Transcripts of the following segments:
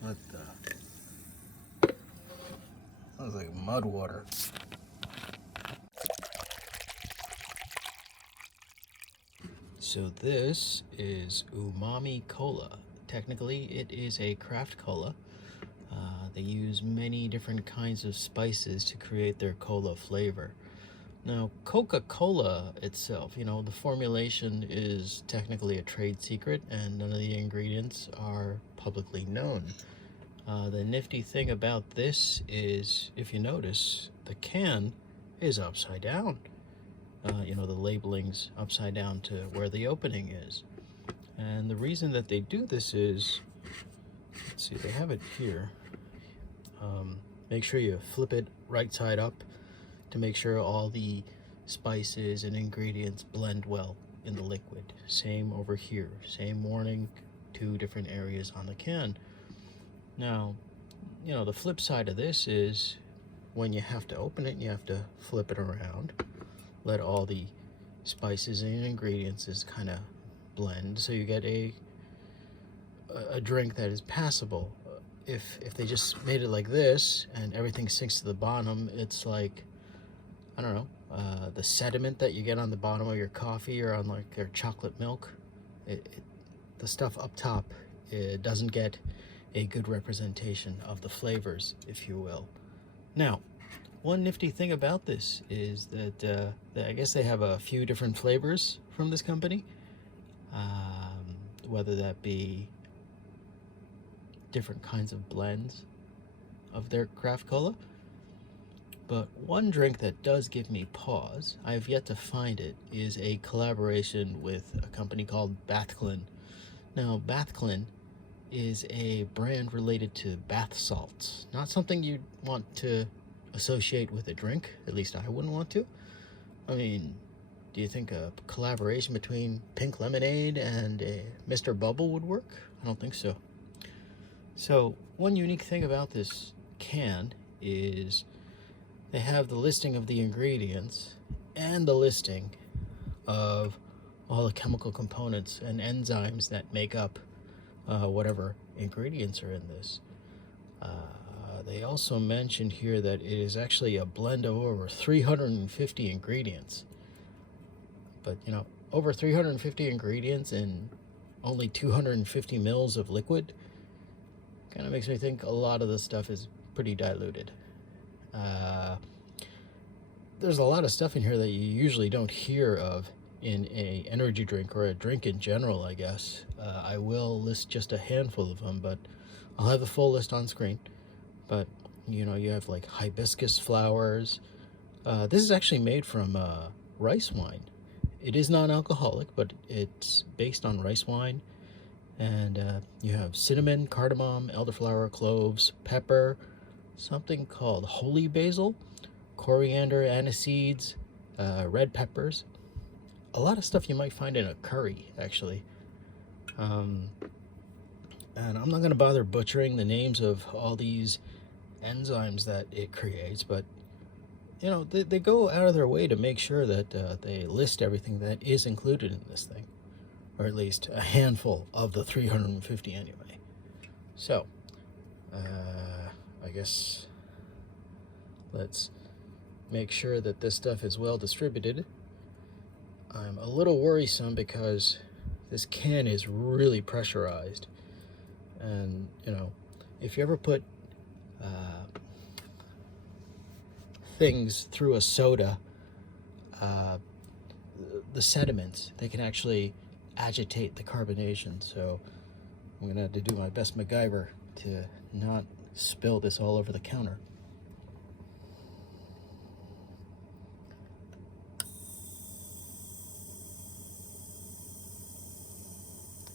What the? Sounds like mud water. So this is Umami Cola. Technically, it is a craft cola. They use many different kinds of spices to create their cola flavor. Now, Coca-Cola itself, the formulation is technically a trade secret and none of the ingredients are publicly known. The nifty thing about this is, if you notice, the can is upside down. The labeling's upside down to where the opening is. And the reason that they do this is, let's see, they have it here. Make sure you flip it right side up to make sure all the spices and ingredients blend well in the liquid. Same over here, same warning, 2 different areas on the can. Now, the flip side of this is when you have to open it, you have to flip it around, let all the spices and ingredients kind of blend so you get a drink that is passable. If they just made it like this and everything sinks to the bottom, it's like, I don't know, the sediment that you get on the bottom of your coffee or on like your chocolate milk. The stuff up top, it doesn't get a good representation of the flavors, if you will. Now, one nifty thing about this is that I guess they have a few different flavors from this company, whether that be different kinds of blends of their craft cola. But one drink that does give me pause, I have yet to find it, is a collaboration with a company called Bathclin. Now, Bathclin is a brand related to bath salts. Not something you'd want to associate with a drink, at least I wouldn't want to. I mean, do you think a collaboration between pink lemonade and a Mr. Bubble would work? I don't think so. So, one unique thing about this can is they have the listing of the ingredients and the listing of all the chemical components and enzymes that make up whatever ingredients are in this. They also mentioned here that it is actually a blend of over 350 ingredients. But, over 350 ingredients in only 250 mils of liquid kind of makes me think a lot of the stuff is pretty diluted. There's a lot of stuff in here that you usually don't hear of in a energy drink or a drink in general, I guess. I will list just a handful of them, but I'll have the full list on screen. But, you have like hibiscus flowers. This is actually made from rice wine. It is non-alcoholic, but it's based on rice wine. And you have cinnamon, cardamom, elderflower, cloves, pepper, something called holy basil, coriander, aniseeds, red peppers. A lot of stuff you might find in a curry, actually. And I'm not going to bother butchering the names of all these enzymes that it creates, but they go out of their way to make sure that they list everything that is included in this thing, or at least a handful of the 350 anyway. So, I guess let's make sure that this stuff is well distributed. I'm a little worrisome because this can is really pressurized, and if you ever put things through a soda, the sediments, they can actually agitate the carbonation. So I'm gonna have to do my best MacGyver to not spill this all over the counter.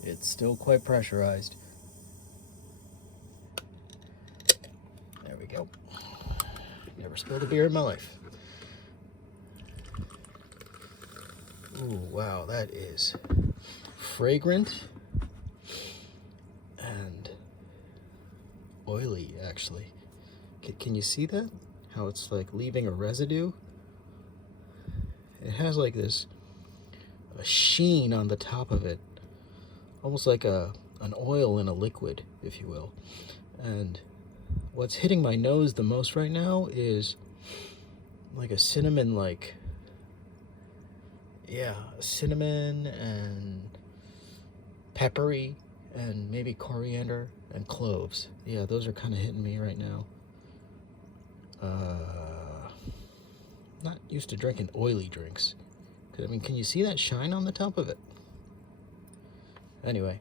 It's still quite pressurized. There we go. Never spilled a beer in my life. Ooh, wow, that is fragrant and oily, actually. Can you see that? How it's like leaving a residue? It has like this a sheen on the top of it, almost like an oil in a liquid, if you will. And what's hitting my nose the most right now is like a cinnamon, cinnamon and peppery and maybe coriander and cloves. Yeah, those are kind of hitting me right now. Not used to drinking oily drinks. I mean, can you see that shine on the top of it? Anyway,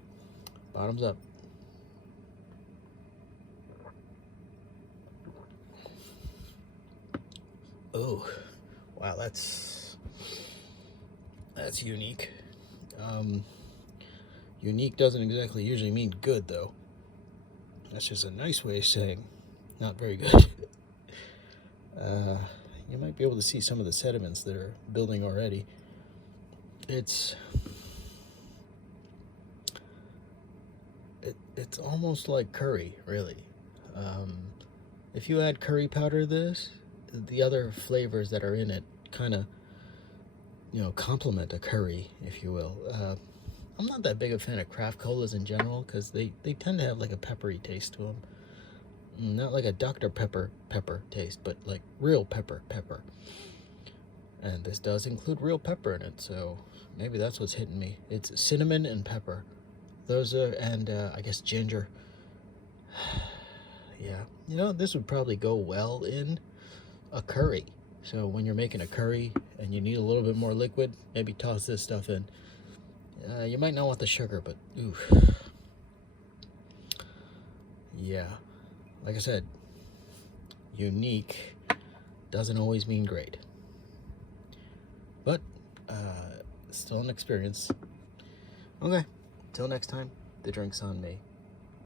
bottoms up. Oh, wow, that's unique. Unique doesn't exactly usually mean good, though. That's just a nice way of saying not very good. You might be able to see some of the sediments that are building already. It's almost like curry, really. If you add curry powder to this, the other flavors that are in it kind of, complement a curry, if you will. I'm not that big a fan of craft colas in general because they tend to have like a peppery taste to them. Not like a Dr. Pepper taste, but like real pepper. And this does include real pepper in it, so maybe that's what's hitting me. It's cinnamon and pepper. Those are, and I guess ginger. Yeah, this would probably go well in a curry. So when you're making a curry and you need a little bit more liquid, maybe toss this stuff in. You might not want the sugar, but oof. Yeah, like I said, unique doesn't always mean great. But still an experience. Okay, till next time, the drink's on me.